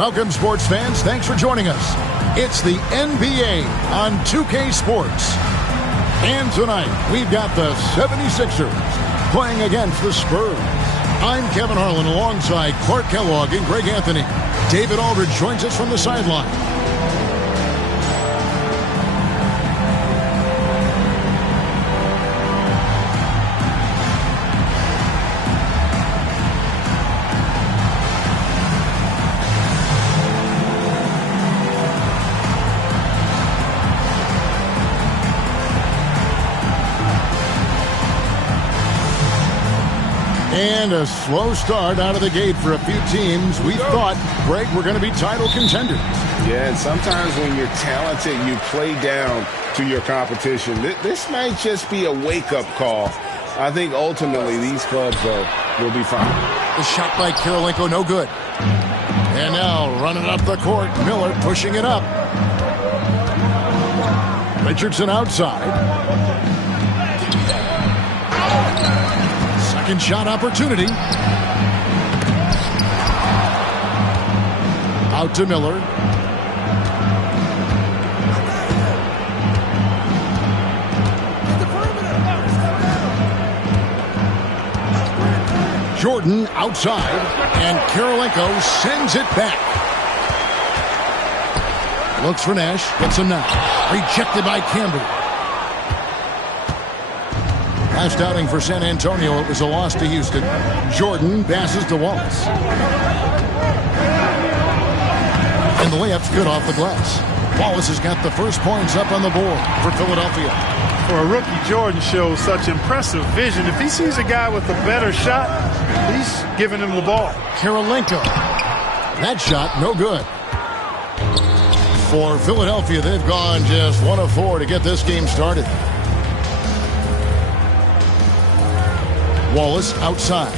Welcome, sports fans. Thanks for joining us. It's the NBA on 2K Sports. And tonight, we've got the 76ers playing against the Spurs. I'm Kevin Harlan alongside Clark Kellogg and Greg Anthony. David Aldridge joins us from the sideline. And a slow start out of the gate for a few teams. We thought, Greg, we're going to be title contenders. Yeah, and sometimes when you're talented, you play down to your competition. This might just be a wake-up call. I think ultimately these clubs will be fine. The shot by Karolinko, no good. And now running up the court, Miller pushing it up. Richardson outside. Second shot opportunity. Out to Miller. Jordan outside, and Karolinko sends it back. Looks for Nash, gets him now. Rejected by Campbell. Last outing for San Antonio, it was a loss to Houston. Jordan passes to Wallace. And the layup's good off the glass. Wallace has got the first points up on the board for Philadelphia. For a rookie, Jordan shows such impressive vision. If he sees a guy with a better shot, he's giving him the ball. Karolinko. That shot, no good. For Philadelphia, they've gone just 1 of 4 to get this game started. Wallace outside.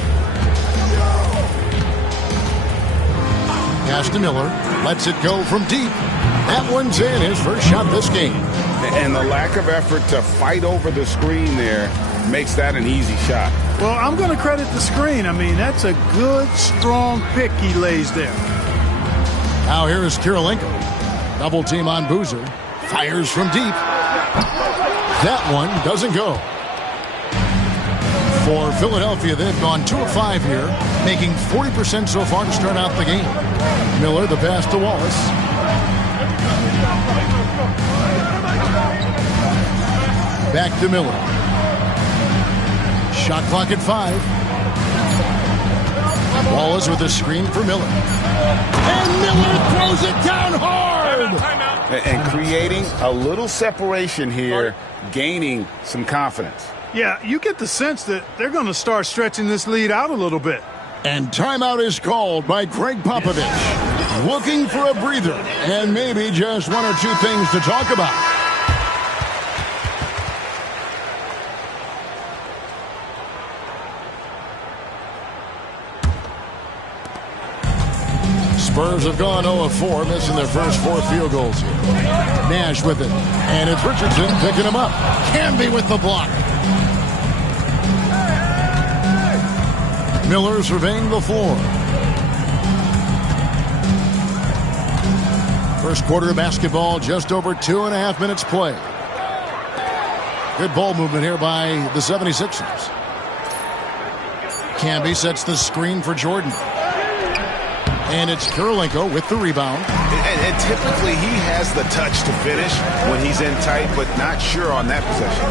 Pass to Miller. Lets it go from deep. That one's in, his first shot this game. And the lack of effort to fight over the screen there makes that an easy shot. Well, I'm going to credit the screen. I mean, that's a good, strong pick he lays there. Now here is Karolinko. Double team on Boozer. Fires from deep. That one doesn't go. For Philadelphia, they've gone 2 of 5 here, making 40% so far to start out the game. Miller, the pass to Wallace. Back to Miller. Shot clock at 5. Wallace with a screen for Miller. And Miller throws it down hard! And creating a little separation here, gaining some confidence. Yeah, you get the sense that they're going to start stretching this lead out a little bit. And timeout is called by Greg Popovich. Looking for a breather and maybe just 1 or 2 things to talk about. Spurs have gone 0 of 4, missing their first 4 field goals here. Nash with it. And it's Richardson picking him up. Canby with the block. Miller surveying the floor. First quarter of basketball, just over 2.5 minutes played. Good ball movement here by the 76ers. Canby sets the screen for Jordan. And it's Karolinko with the rebound. And typically he has the touch to finish when he's in tight, but not sure on that possession.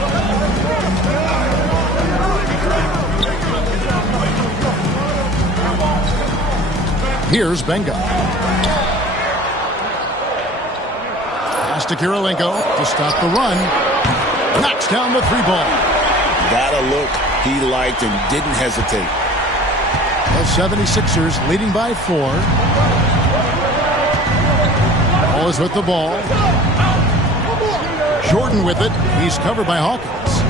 Here's Benga. Pass to Karolinko to stop the run. Knocks down the 3-ball. Got a look he liked and didn't hesitate. The 76ers leading by 4. Wallace with the ball. Jordan with it. He's covered by Hawkins.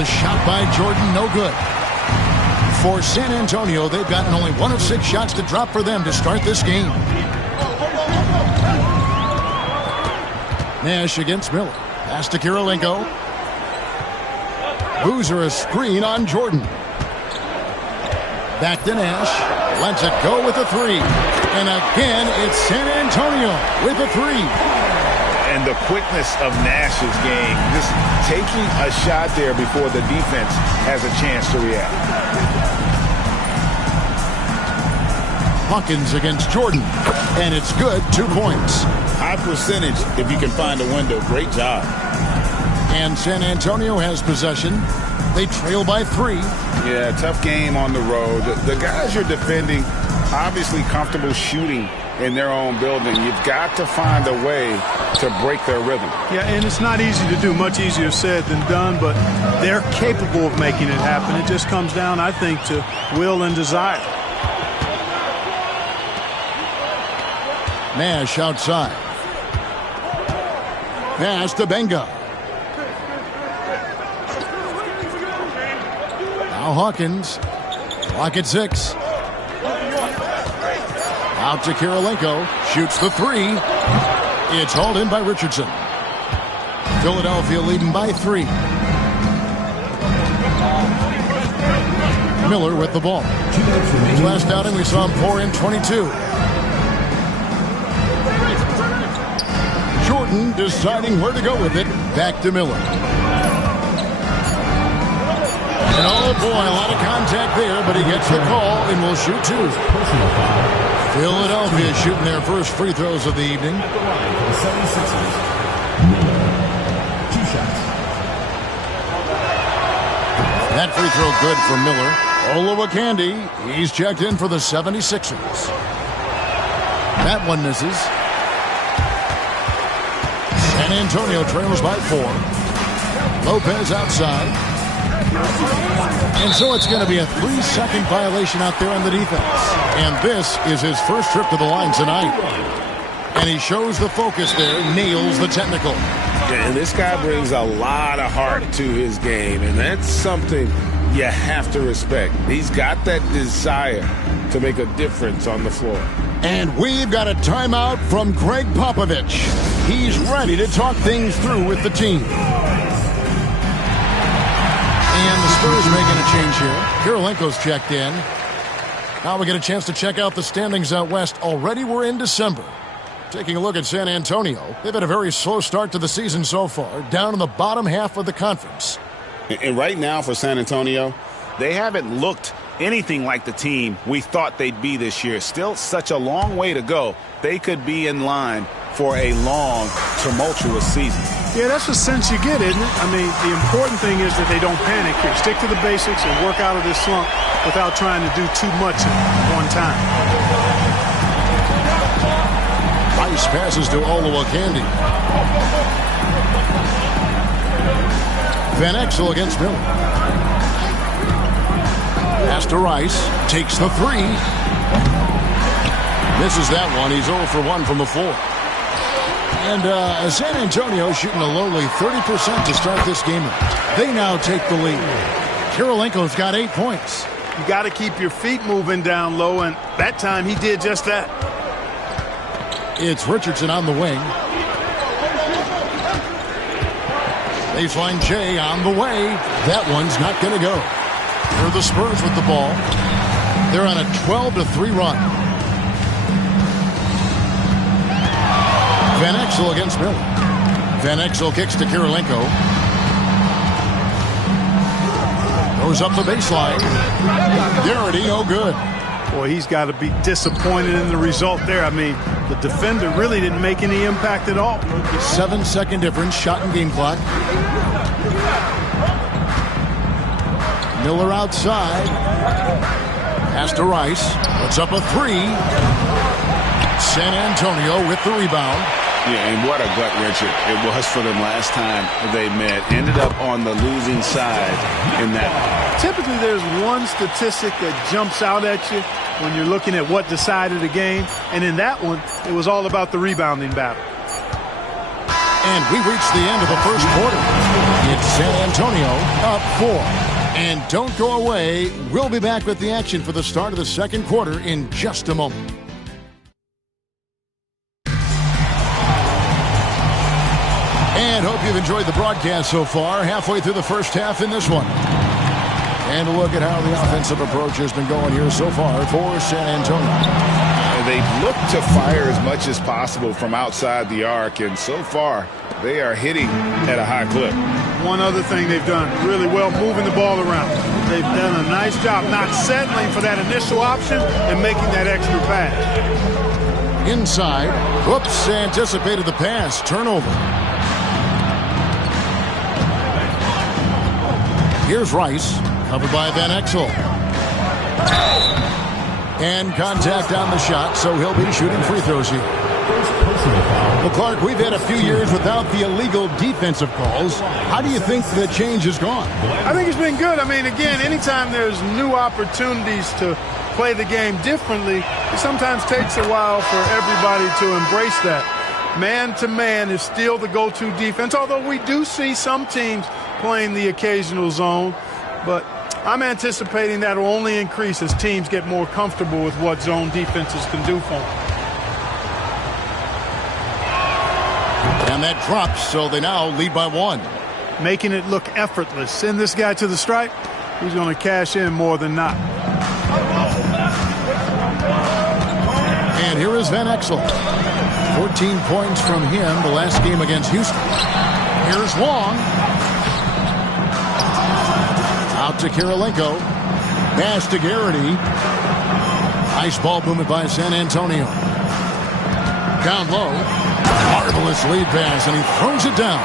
A shot by Jordan, no good. For San Antonio, they've gotten only 1 of 6 shots to drop for them to start this game. Nash against Miller. Pass to Karolinko. Boozer a screen on Jordan. Back to Nash. Lets it go with a three. And again, it's San Antonio with a three. And the quickness of Nash's game, just taking a shot there before the defense has a chance to react. Hawkins against Jordan. And it's good, 2 points. High percentage if you can find a window. Great job. And San Antonio has possession. They trail by 3. Yeah, tough game on the road. The guys you're defending, obviously comfortable shooting in their own building. You've got to find a way to break their rhythm. Yeah, and it's not easy to do. Much easier said than done, but they're capable of making it happen. It just comes down, I think, to will and desire. Nash outside. Pass to Benga. Now Hawkins. Clock at 6. Out to Kirilenko. Shoots the 3. It's hauled in by Richardson. Philadelphia leading by 3. Miller with the ball. His last outing, we saw him pour in 22. Jordan deciding where to go with it. Back to Miller. And oh boy, a lot of contact there, but he gets the call and will shoot 2. Philadelphia shooting their first free throws of the evening. That free throw good for Miller. Olowokandi, he's checked in for the 76ers. That one misses. San Antonio trails by 4. Lopez outside. And so it's going to be a 3-second violation out there on the defense. And this is his first trip to the line tonight. And he shows the focus there, nails the technical. And this guy brings a lot of heart to his game, and that's something you have to respect. He's got that desire to make a difference on the floor. And we've got a timeout from Greg Popovich. He's ready to talk things through with the team. And the Spurs making a change here. Kirilenko's checked in. Now we get a chance to check out the standings out west. Already we're in December. Taking a look at San Antonio, they've had a very slow start to the season so far, down in the bottom half of the conference. And right now for San Antonio, they haven't looked anything like the team we thought they'd be this year. Still such a long way to go. They could be in line for a long, tumultuous season. Yeah, that's the sense you get, isn't it? I mean, the important thing is that they don't panic here. Stick to the basics and work out of this slump without trying to do too much at one time. Rice passes to Olowokandi. Van Exel against Miller. Pass to Rice. Takes the 3. Misses that one. He's 0 for 1 from the floor. And San Antonio shooting a lowly 30% to start this game. They now take the lead. Kirilenko's got 8 points. You got to keep your feet moving down low, and that time he did just that. It's Richardson on the wing. Baseline Jay on the way. That one's not going to go. For the Spurs with the ball. They're on a 12-3 run. Van Exel against Miller. Van Exel kicks to Kirilenko. Goes up the baseline. Garrity, no good. Boy, he's got to be disappointed in the result there. I mean, the defender really didn't make any impact at all. 7-second difference, shot and game clock. Miller outside. Pass to Rice. Puts up a 3. San Antonio with the rebound. Yeah, and what a gut-wrencher it was for them last time they met. Ended up on the losing side in that. Typically, there's one statistic that jumps out at you when you're looking at what decided a game. And in that one, it was all about the rebounding battle. And we reached the end of the first quarter. It's San Antonio up 4. And don't go away. We'll be back with the action for the start of the second quarter in just a moment. And hope you've enjoyed the broadcast so far. Halfway through the first half in this one. And look at how the offensive approach has been going here so far for San Antonio. They've looked to fire as much as possible from outside the arc, and so far they are hitting at a high clip. One other thing they've done really well, moving the ball around. They've done a nice job not settling for that initial option and making that extra pass. Inside. Whoops, anticipated the pass. Turnover. Here's Rice, covered by Van Exel. And contact on the shot, so he'll be shooting free throws here. Well, Clark, we've had a few years without the illegal defensive calls. How do you think the change has gone? I think it's been good. I mean, again, anytime there's new opportunities to play the game differently, it sometimes takes a while for everybody to embrace that. Man-to-man is still the go-to defense, although we do see some teams playing the occasional zone. But I'm anticipating that will only increase as teams get more comfortable with what zone defenses can do for them. And that drops, so they now lead by 1. Making it look effortless. Send this guy to the stripe. He's going to cash in more than not. And here is Van Exel. 14 points from him the last game against Houston. Here's Long. Out to Kirilenko. Pass to Garrity. Nice ball movement by San Antonio. Down low. Marvelous lead pass, and he throws it down.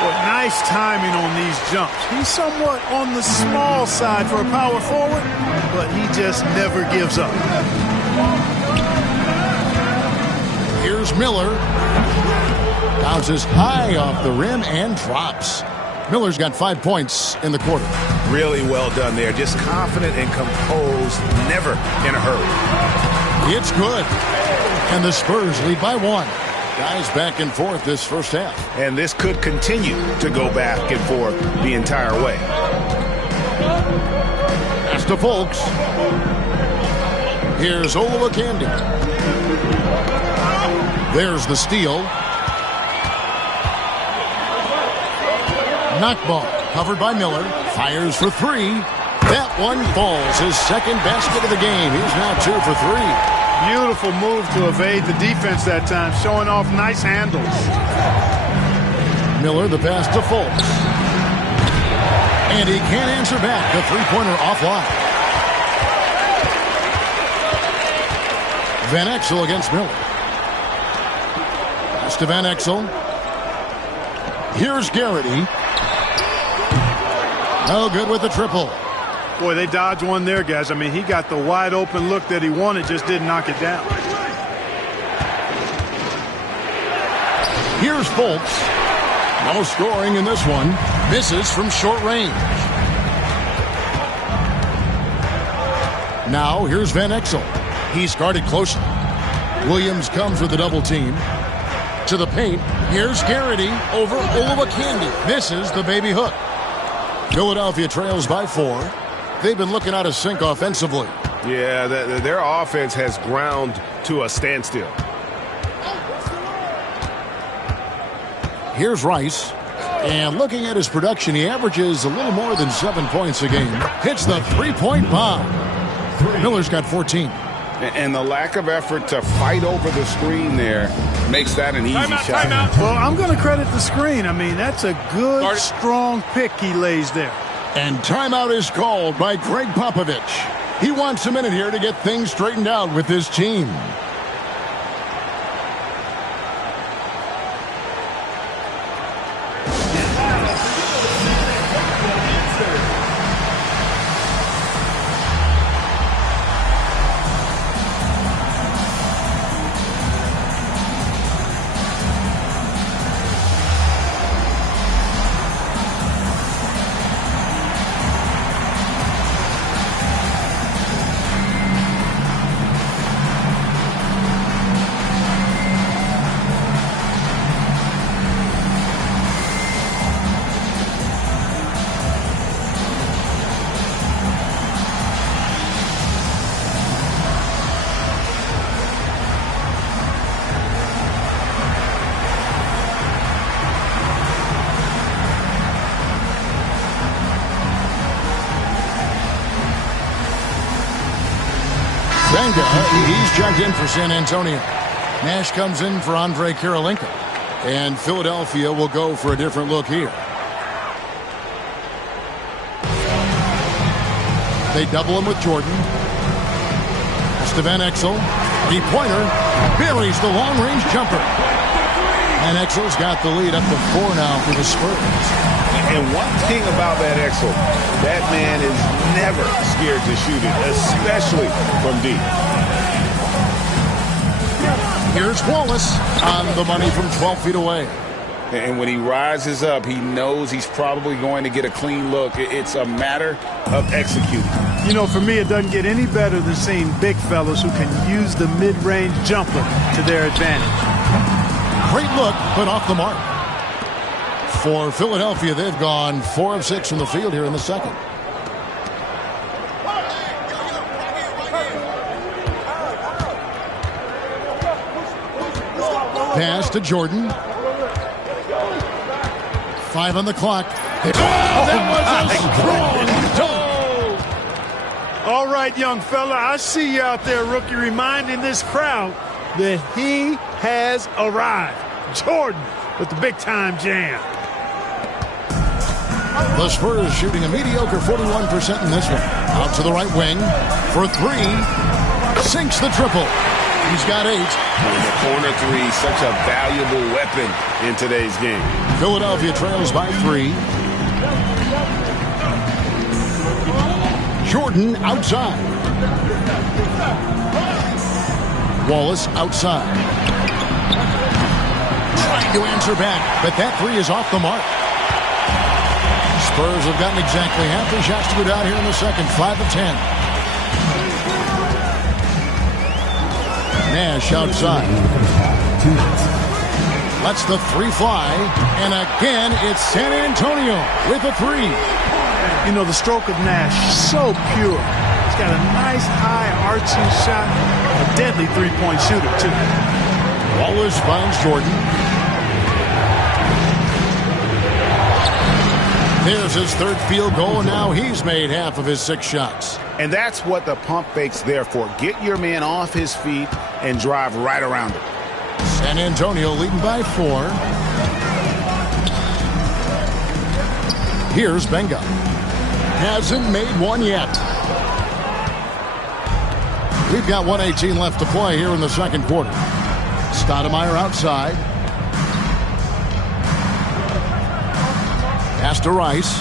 Well, nice timing on these jumps. He's somewhat on the small side for a power forward, but he just never gives up. Here's Miller. Bounces high off the rim and drops. Miller's got 5 points in the quarter. Really well done there. Just confident and composed, never in a hurry. It's good. And the Spurs lead by 1. Guys back and forth this first half. And this could continue to go back and forth the entire way. Pass to Folks. Here's Olowokandi. There's the steal. Knockball covered by Miller. Fires for 3. That one falls. His second basket of the game. He's now 2 for 3. Beautiful move to evade the defense that time, showing off nice handles. Miller, the pass to Folks. And he can't answer back. The three-pointer offline. Van Exel against Miller. Pass to Van Exel. Here's Garrity. No good with the triple. Boy, they dodged one there, guys. I mean, he got the wide open look that he wanted, just didn't knock it down. Here's Folks. No scoring in this one. Misses from short range. Now here's Van Exel. He's guarded closely. Williams comes with a double team. To the paint. Here's Garrity over Olowokandi. Misses the baby hook. Philadelphia trails by 4. They've been looking out of sync offensively. Yeah, their offense has ground to a standstill. Here's Rice. And looking at his production, he averages a little more than 7 points a game. Hits the three-point bomb. Miller's got 14. And the lack of effort to fight over the screen there makes that an easy shot. Well, I'm going to credit the screen. I mean, that's a good, strong pick he lays there. And timeout is called by Greg Popovich. He wants a minute here to get things straightened out with his team. Benga, he's checked in for San Antonio. Nash comes in for Andre Karolinko. And Philadelphia will go for a different look here. They double him with Jordan. Pass to Van Exel. Three-pointer. Buries the long-range jumper. Van Exel's got the lead up to 4 now for the Spurs. And one thing about Van Exel, that man is never scared to shoot it, especially from deep. Here's Wallace on the money from 12 feet away. And when he rises up, he knows he's probably going to get a clean look. It's a matter of executing. You know, for me, it doesn't get any better than seeing big fellas who can use the mid-range jumper to their advantage. Great look, but off the mark. For Philadelphia, they've gone 4 of 6 from the field here in the second. Pass to Jordan. 5 on the clock. That was a strong toe. All right, young fella, I see you out there, rookie, reminding this crowd that he has arrived. Jordan with the big-time jam. The Spurs shooting a mediocre 41% in this one. Out to the right wing for 3. Sinks the triple. He's got 8. The corner three, such a valuable weapon in today's game. Philadelphia trails by 3. Jordan outside. Wallace outside. Trying to answer back, but that 3 is off the mark. Spurs have gotten exactly half their shots to go down here in the second. 5 of 10. Nash outside. Lets the 3 fly. And again, it's San Antonio with a 3. You know, the stroke of Nash, so pure. He's got a nice, high, arching shot. A deadly three-point shooter, too. Wallace finds Jordan. There's his 3rd field goal, and now he's made half of his 6 shots. And that's what the pump fake's there for. Get your man off his feet and drive right around him. San Antonio leading by 4. Here's Benga. Hasn't made one yet. We've got 1:18 left to play here in the second quarter. Stoudemire outside. Pass to Rice.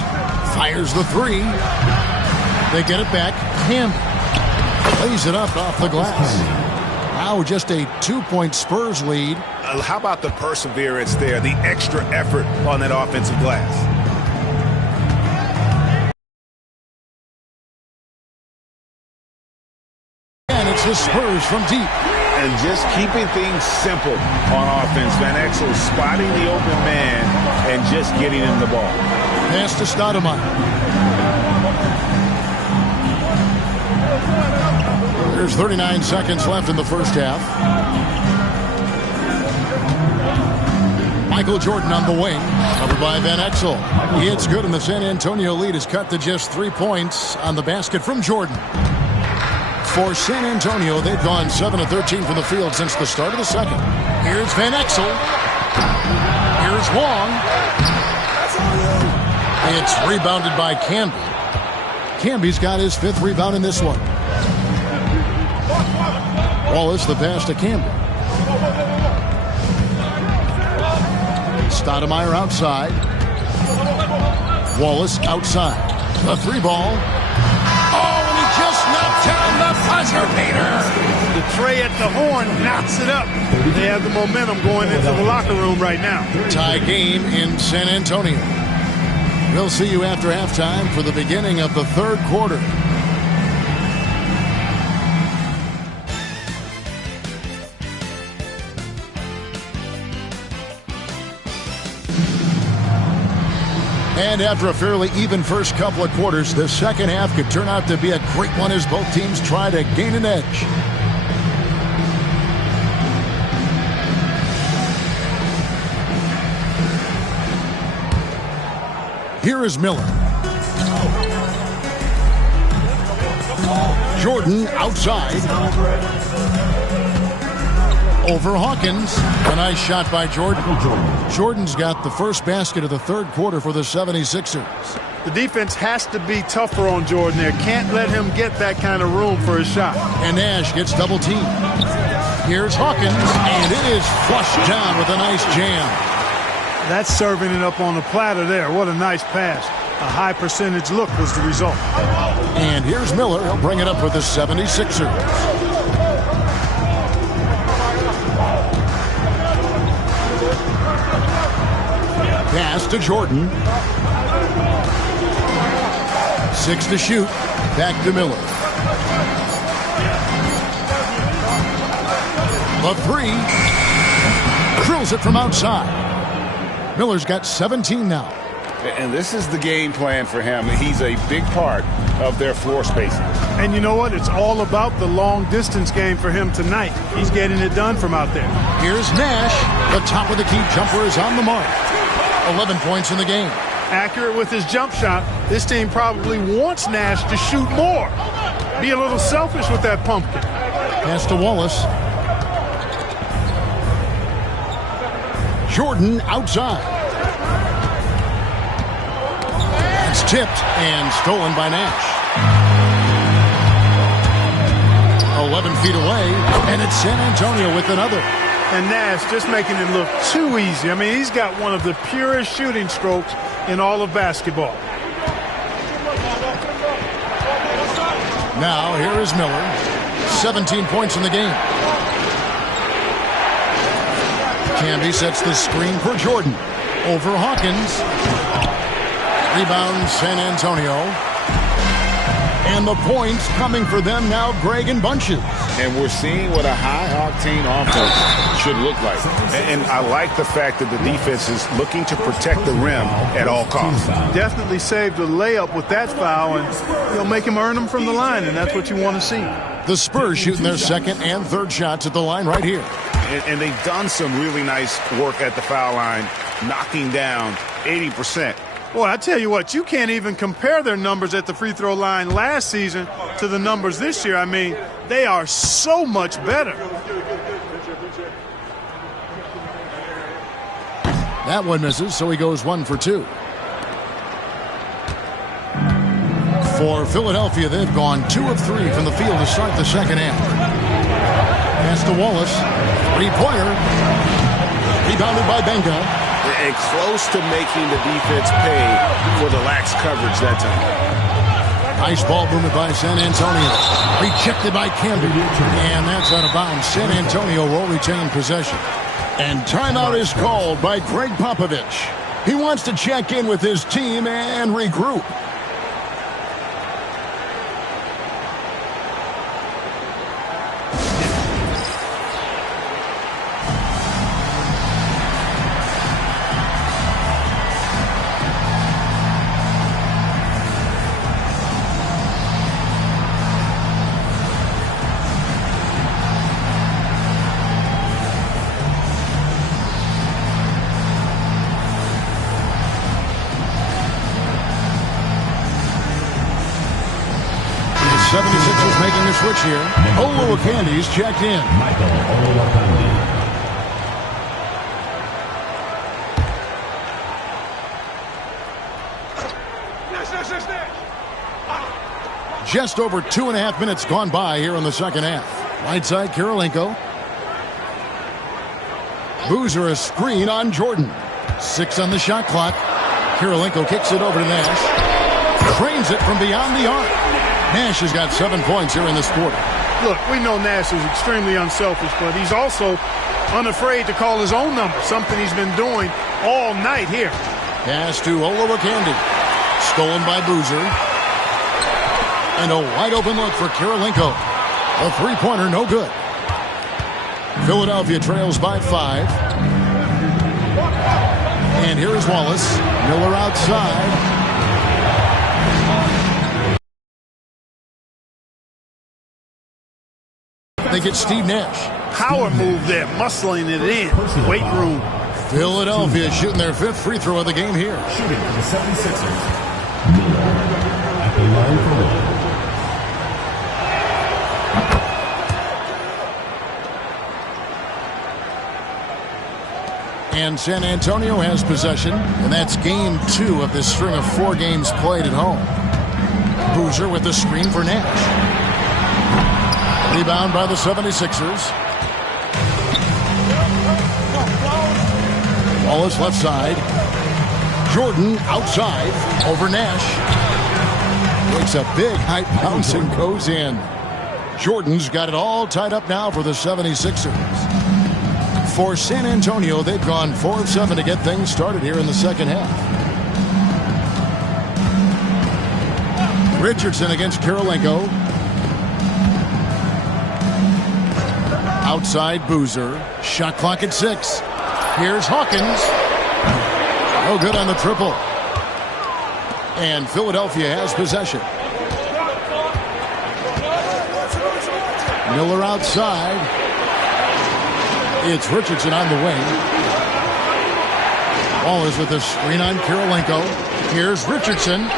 Fires the 3. They get it back. Campbell lays it up off the glass. Now just a 2-point Spurs lead. How about the perseverance there, the extra effort on that offensive glass? And it's the Spurs from deep. And just keeping things simple on offense. Van Exel spotting the open man and just getting him the ball. Pass to Stoudemire. There's 39 seconds left in the first half. Michael Jordan on the wing, covered by Van Exel. He hits good, and the San Antonio lead is cut to just 3 points on the basket from Jordan. For San Antonio, they've gone 7 of 13 from the field since the start of the second. Here's Van Exel. Here's Wong. It's rebounded by Camby. Camby's got his 5th rebound in this one. Wallace, the pass to Camby. Stoudemire outside. Wallace outside. The 3 ball. Oh, and he just knocked down the buzzer beater. The tray at the horn knocks it up. They have the momentum going into the locker room right now. Tie game in San Antonio. We'll see you after halftime for the beginning of the third quarter. And after a fairly even first couple of quarters, the second half could turn out to be a great one as both teams try to gain an edge. Here is Miller. Jordan outside. Over Hawkins. A nice shot by Jordan. Jordan's got the first basket of the third quarter for the 76ers. The defense has to be tougher on Jordan there. Can't let him get that kind of room for his shot. And Nash gets double teamed. Here's Hawkins, and it is flushed down with a nice jam. That's serving it up on the platter there. What a nice pass. A high percentage look was the result. And here's Miller. He'll bring it up with the 76ers. Pass to Jordan. 6 to shoot. Back to Miller. The three. Drills it from outside. Miller's got 17 now. And this is the game plan for him. He's a big part of their floor spacing. And you know what? It's all about the long distance game for him tonight. He's getting it done from out there. Here's Nash. The top of the key jumper is on the mark. 11 points in the game. Accurate with his jump shot. This team probably wants Nash to shoot more. Be a little selfish with that pumpkin. Pass to Wallace. Jordan outside. It's tipped and stolen by Nash. 11 feet away, and it's San Antonio with another. And Nash just making it look too easy. I mean, he's got one of the purest shooting strokes in all of basketball. Now, here is Miller. 17 points in the game. Camby sets the screen for Jordan. Over Hawkins. Rebound San Antonio. And the points coming for them now, Greg, in bunches. And we're seeing what a high-octane offense should look like. And I like the fact that the defense is looking to protect the rim at all costs. Definitely saved a layup with that foul, and he'll make him earn them from the line, and that's what you want to see. The Spurs shooting their second and third shots at the line right here. And they've done some really nice work at the foul line, knocking down 80%. Boy, I tell you what, you can't even compare their numbers at the free throw line last season to the numbers this year. I mean, they are so much better. That one misses, so he goes 1 for 2. For Philadelphia, they've gone 2 of 3 from the field to start the second half. Pass to Wallace. Three-pointer. Rebounded by Benga. And close to making the defense pay for the lax coverage that time. Nice ball movement by San Antonio. Rejected by Camby. And that's out of bounds. San Antonio will retain possession. And timeout is called by Greg Popovich. He wants to check in with his team and regroup. Making a switch here. Oluwakandi's checked in. Just over 2.5 minutes gone by here in the second half. Right side, Kirilenko. Boozer a screen on Jordan. 6 on the shot clock. Kirilenko kicks it over to Nash. Trains it from beyond the arc. Nash has got 7 points here in this quarter. Look, we know Nash is extremely unselfish, but he's also unafraid to call his own number, something he's been doing all night here. Pass to Olowokandi. Stolen by Boozer. And a wide open look for Kirilenko. A three-pointer, no good. Philadelphia trails by 5. And here is Wallace. Miller outside. They get Steve Nash. Power move there, muscling it in. Weight room. Philadelphia shooting their 5th free throw of the game here. Shooting for the 76ers. Miller at the line for one. And San Antonio has possession, and that's game 2 of this string of 4 games played at home. Boozer with the screen for Nash. Rebound by the 76ers. Wallace left side. Jordan outside over Nash. Takes a big high bounce and goes in. Jordan's got it all tied up now for the 76ers. For San Antonio, they've gone 4 of 7 to get things started here in the second half. Richardson against Kirilenko. Outside Boozer. Shot clock at 6. Here's Hawkins. No good on the triple. And Philadelphia has possession. Miller outside. It's Richardson on the wing. Wallace with a screen on Kirilenko. Here's Richardson.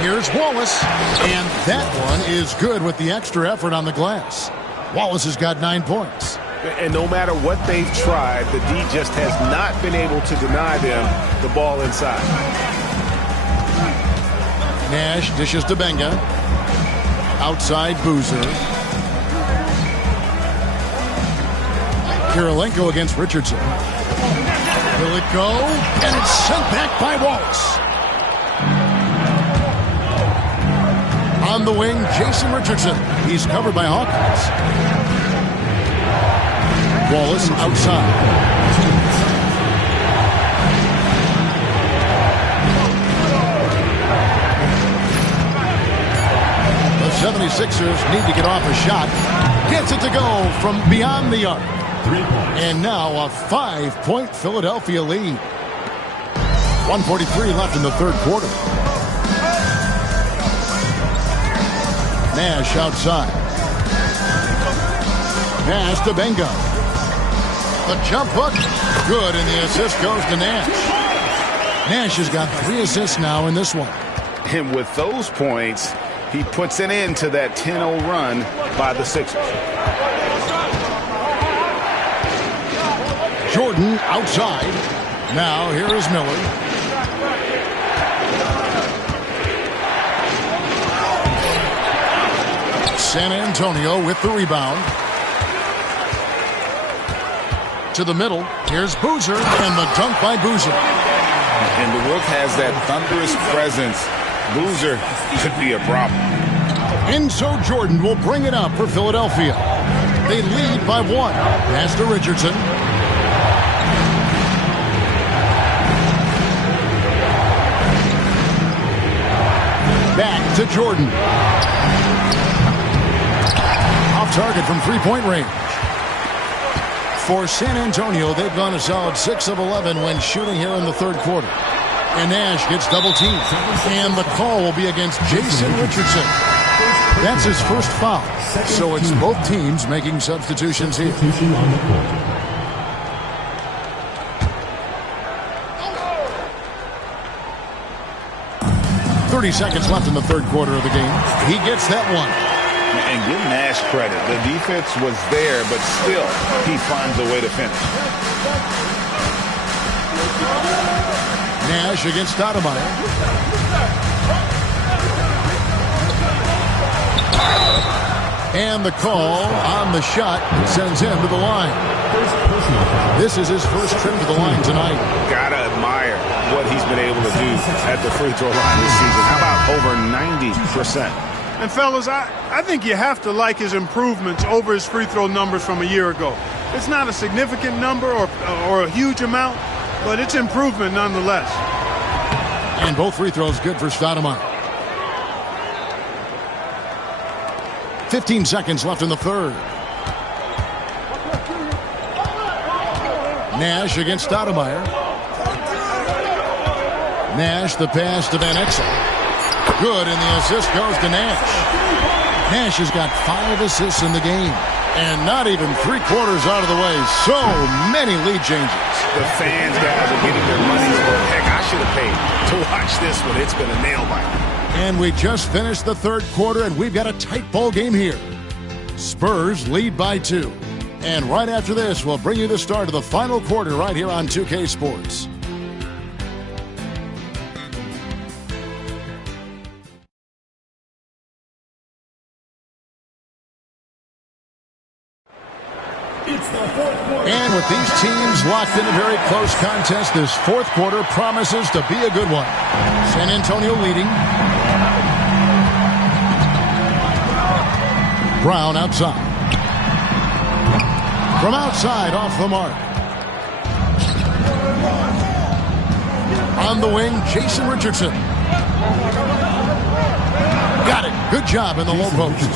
Here's Wallace. And that one is good with the extra effort on the glass. Wallace has got 9 points. And no matter what they've tried, the D just has not been able to deny them the ball inside. Nash dishes to Benga. Outside Boozer. Kirilenko against Richardson. Will it go? And it's sent back by Wallace. On the wing, Jason Richardson. He's covered by Hawkins. Wallace outside. The 76ers need to get off a shot. Gets it to go from beyond the arc. And now a 5-point Philadelphia lead. 1:43 left in the third quarter. Nash outside. Nash to Benga. The jump hook. Good, and the assist goes to Nash. Nash has got 3 assists now in this one. And with those points, he puts an end to that 10-0 run by the Sixers. Jordan outside. Now here is Miller. San Antonio with the rebound. To the middle. Here's Boozer, and the dunk by Boozer. And the Rook has that thunderous presence. Boozer could be a problem. And so Jordan will bring it up for Philadelphia. They lead by 1. Pass to Richardson. Back to Jordan. Off target from three-point range. For San Antonio, they've gone a solid 6 of 11 when shooting here in the third quarter. And Nash gets double-teamed. And the call will be against Jason Richardson. That's his first foul. So it's both teams making substitutions here. 30 seconds left in the third quarter of the game. He gets that one. And give Nash credit. The defense was there, but still, he finds a way to finish. Nash against Stoudemire. And the call on the shot sends him to the line. This is his first trip to the line tonight. Gotta admire what he's been able to do at the free throw line this season. How about over 90%? And fellas, I think you have to like his improvements over his free throw numbers from a year ago. It's not a significant number or a huge amount, but it's improvement nonetheless. And both free throws good for Stoudemire. 15 seconds left in the third. Nash against Stoudemire. Nash, the pass to Van Exel. Good, and the assist goes to Nash. Nash has got 5 assists in the game. And not even 3/4 out of the way. So many lead changes. The fans, guys, are getting their money's worth. Heck, I should have paid to watch this one. It's been a nail biter. And we just finished the third quarter, and we've got a tight ball game here. Spurs lead by 2. And right after this, we'll bring you the start of the final quarter right here on 2K Sports. And with these teams locked in a very close contest, this fourth quarter promises to be a good one. San Antonio leading. Brown outside. From outside, off the mark. On the wing, Jason Richardson. Got it. Good job in the low post.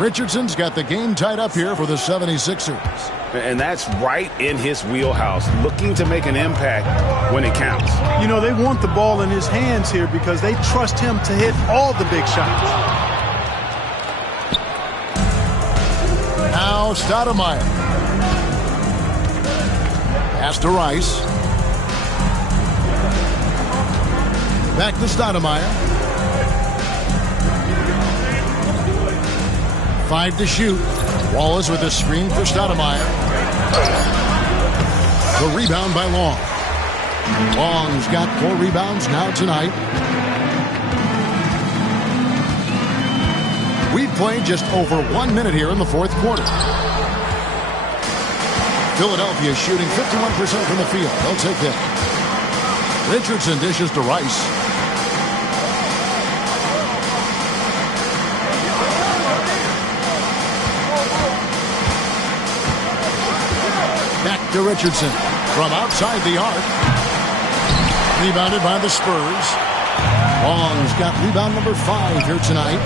Richardson's got the game tied up here for the 76ers. And that's right in his wheelhouse, looking to make an impact when it counts. You know, they want the ball in his hands here because they trust him to hit all the big shots. Now Stoudemire. Pass to Rice. Back to Stoudemire. 5 to shoot. Wallace with a screen for Stoudemire. The rebound by Long. Long's got 4 rebounds now tonight. We've played just over 1 minute here in the fourth quarter. Philadelphia shooting 51% from the field. They'll take that. Richardson dishes to Rice. Back to Richardson from outside the arc. Rebounded by the Spurs. Long's got rebound number 5 here tonight.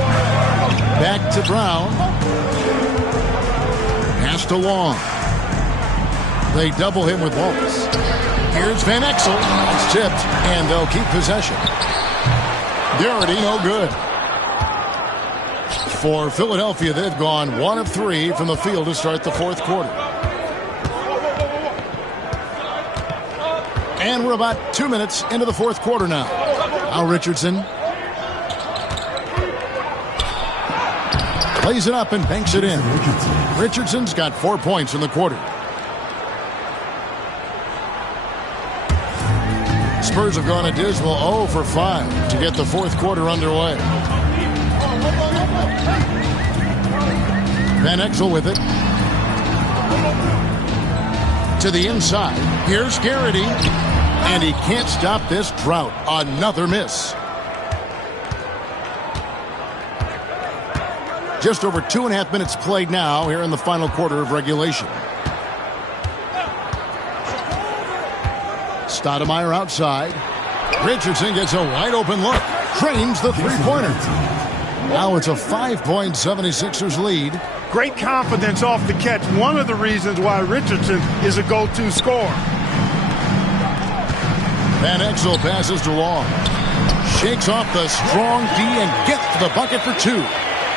Back to Brown. Pass to Long. They double him with Wallace. Here's Van Exel. It's tipped, and they'll keep possession. Garrity, no good. For Philadelphia, they've gone 1 of 3 from the field to start the fourth quarter. And we're about 2 minutes into the fourth quarter now. Now Richardson lays it up and banks it in. Richardson's got 4 points in the quarter. Spurs have gone a dismal 0 for 5 to get the fourth quarter underway. Van Exel with it. To the inside. Here's Garrity. And he can't stop this drought. Another miss. Just over 2.5 minutes played now here in the final quarter of regulation. Stoudemire outside. Richardson gets a wide open look. Drains the three-pointer. Now it's a 5-point 76ers lead. Great confidence off the catch. One of the reasons why Richardson is a go-to scorer. Van Exel passes to Long. Shakes off the strong D and gets to the bucket for 2.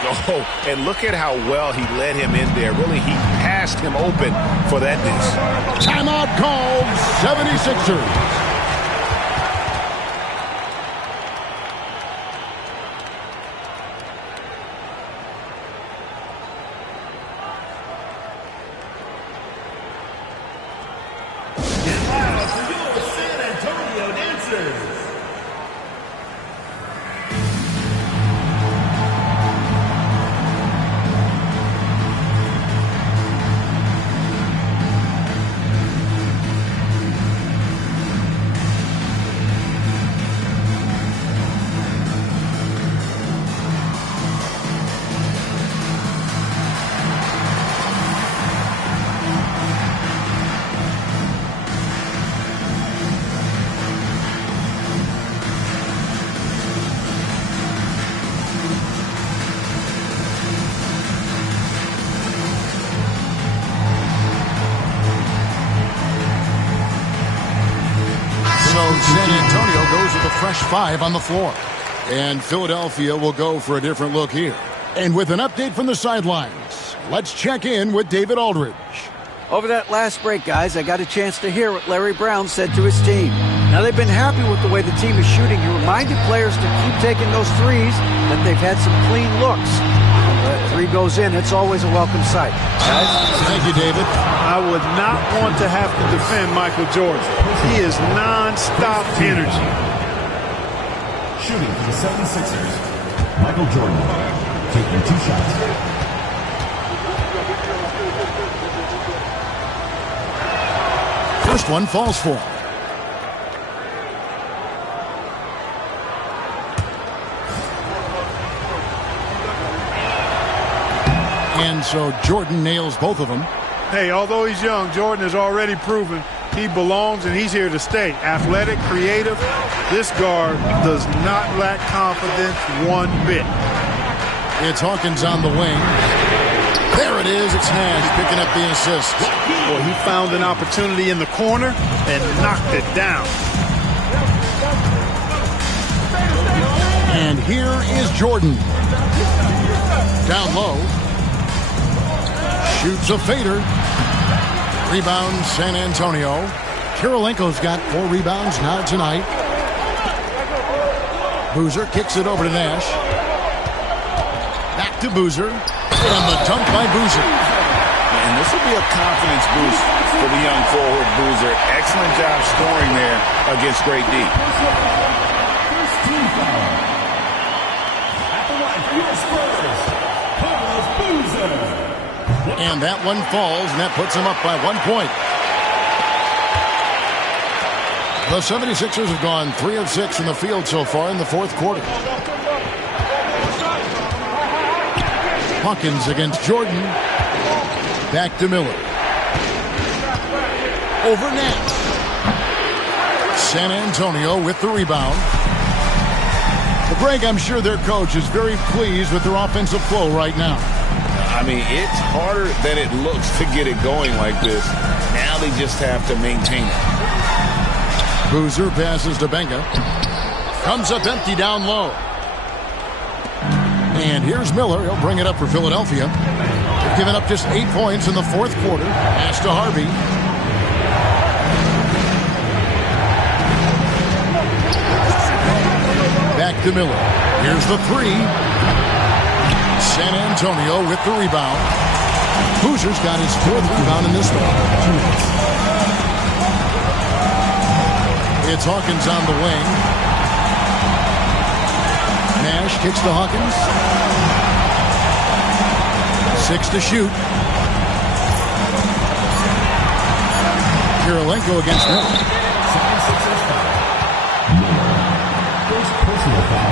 Oh, and look at how well he led him in there. Really, he passed him open for that dish. Timeout called, 76ers. San Antonio goes with a fresh 5 on the floor. And Philadelphia will go for a different look here. And with an update from the sidelines, let's check in with David Aldridge. Over that last break, guys, I got a chance to hear what Larry Brown said to his team. Now, they've been happy with the way the team is shooting. He reminded players to keep taking those threes, that they've had some clean looks. That three goes in. It's always a welcome sight. Guys? Thank you, David. I would not want to have to defend Michael Jordan. He is non-stop energy. Shooting for the 76ers, Michael Jordan, taking 2 shots. First one falls for him. And so Jordan nails both of them. Hey, although he's young, Jordan has already proven he belongs and he's here to stay. Athletic, creative. This guard does not lack confidence one bit. It's Hawkins on the wing. There it is. It's Nash picking up the assist. Well, he found an opportunity in the corner and knocked it down. And here is Jordan. Down low. Shoots a fader. Rebound San Antonio. Kirilenko's got 4 rebounds now tonight. Boozer kicks it over to Nash. Back to Boozer. And the dunk by Boozer. And this will be a confidence boost for the young forward Boozer. Excellent job scoring there against great D. First team foul. At the line for your Spurs, Carlos Boozer. And that one falls, and that puts him up by 1 point. The 76ers have gone 3 of 6 from the field so far in the fourth quarter. Hawkins against Jordan. Back to Miller. Over Nash. San Antonio with the rebound. Well, Greg, I'm sure their coach is very pleased with their offensive flow right now. I mean, it's harder than it looks to get it going like this. Now they just have to maintain it. Boozer passes to Benga. Comes up empty down low. And here's Miller. He'll bring it up for Philadelphia. They've given up just 8 points in the fourth quarter. Pass to Harvey. Back to Miller. Here's the three. San Antonio with the rebound. Boozer's got his 4th rebound in this one. It's Hawkins on the wing. Nash kicks to Hawkins. 6 to shoot. Kirilenko against Miller.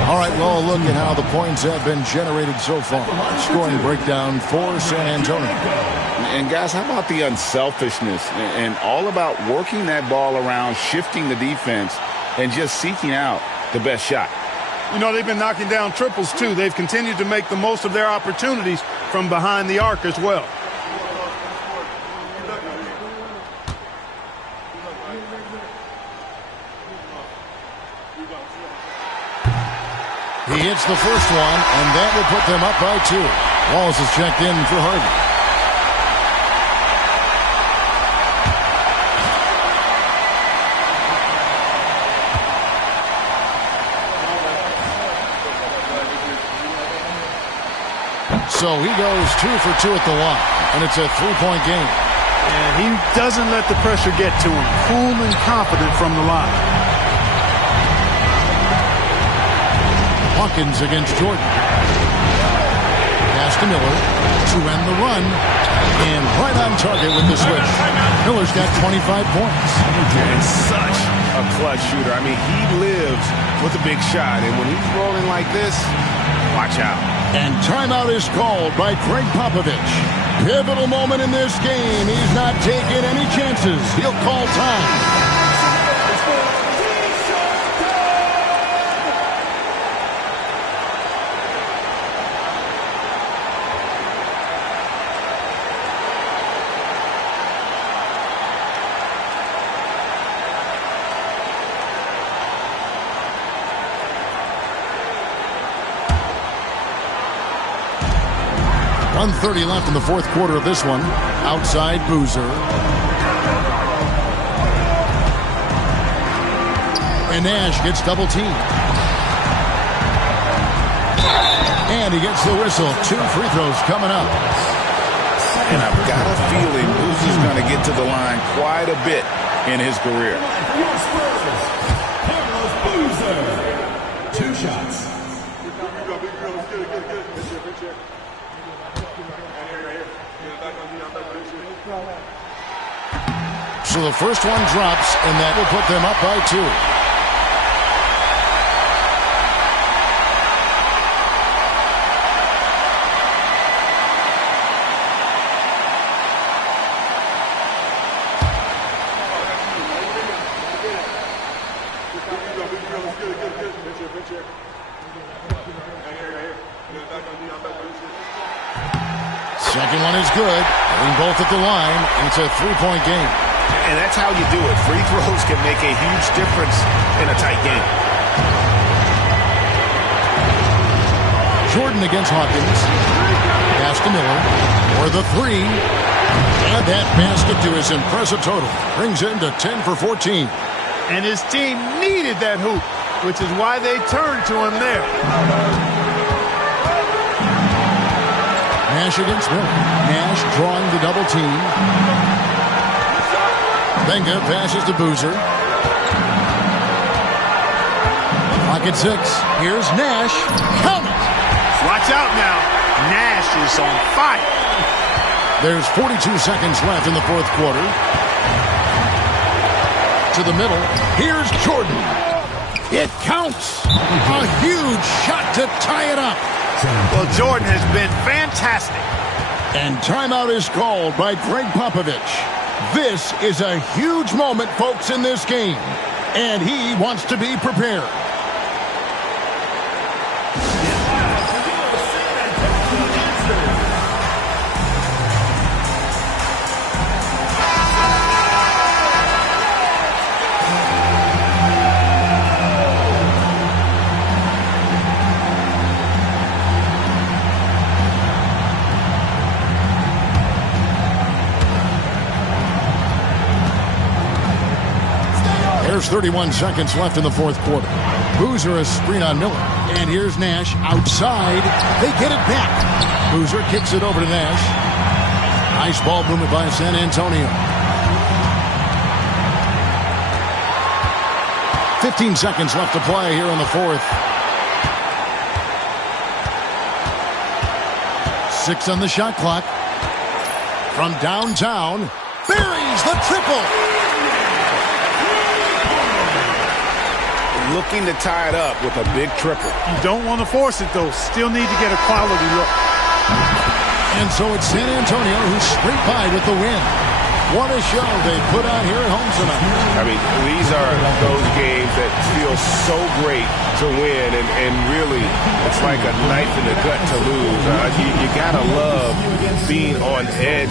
All right, well, look at how the points have been generated so far. Scoring breakdown for San Antonio. And guys, how about the unselfishness and all about working that ball around, shifting the defense, and just seeking out the best shot? You know, they've been knocking down triples, too. They've continued to make the most of their opportunities from behind the arc as well. He hits the first one, and that will put them up by 2. Walls is checked in for Harvey. So he goes 2 for 2 at the line, and it's a 3-point game. And he doesn't let the pressure get to him. Cool and confident from the line. Hawkins against Jordan. Pass to Miller to end the run. And right on target with the switch. Miller's got 25 points. And such a clutch shooter. I mean, he lives with a big shot. And when he's rolling like this, watch out. And timeout is called by Greg Popovich. Pivotal moment in this game. He's not taking any chances. He'll call time. .130 left in the fourth quarter of this one. Outside Boozer. And Nash gets double teamed. And he gets the whistle. 2 free throws coming up. And I've got a feeling Boozer's going to get to the line quite a bit in his career. 2 shots. So the first one drops, and that will put them up by 2. Second one is good. Getting both at the line, and it's a 3-point game. And that's how you do it. Free throws can make a huge difference in a tight game. Jordan against Hawkins. Pass to Miller. For the 3. And that basket to his impressive total. Brings him to 10 for 14. And his team needed that hoop, which is why they turned to him there. Nash against Miller. Nash drawing the double team. Benga passes to Boozer. Clock at 6. Here's Nash. Count it! Watch out now. Nash is on fire. There's 42 seconds left in the fourth quarter. To the middle. Here's Jordan. It counts. A huge shot to tie it up. Well, Jordan has been fantastic. And timeout is called by Greg Popovich. This is a huge moment, folks, in this game. And he wants to be prepared. There's 31 seconds left in the fourth quarter. Boozer a screen on Miller. And here's Nash outside. They get it back. Boozer kicks it over to Nash. Nice ball movement by San Antonio. 15 seconds left to play here in the fourth. 6 on the shot clock. From downtown, buries the triple. Looking to tie it up with a big triple. You don't want to force it, though. Still need to get a quality look. And so it's San Antonio who scraped by with the win. What a show they put on here at home tonight. I mean, these are those games that feel so great to win, and really, it's like a knife in the gut to lose. You gotta love being on edge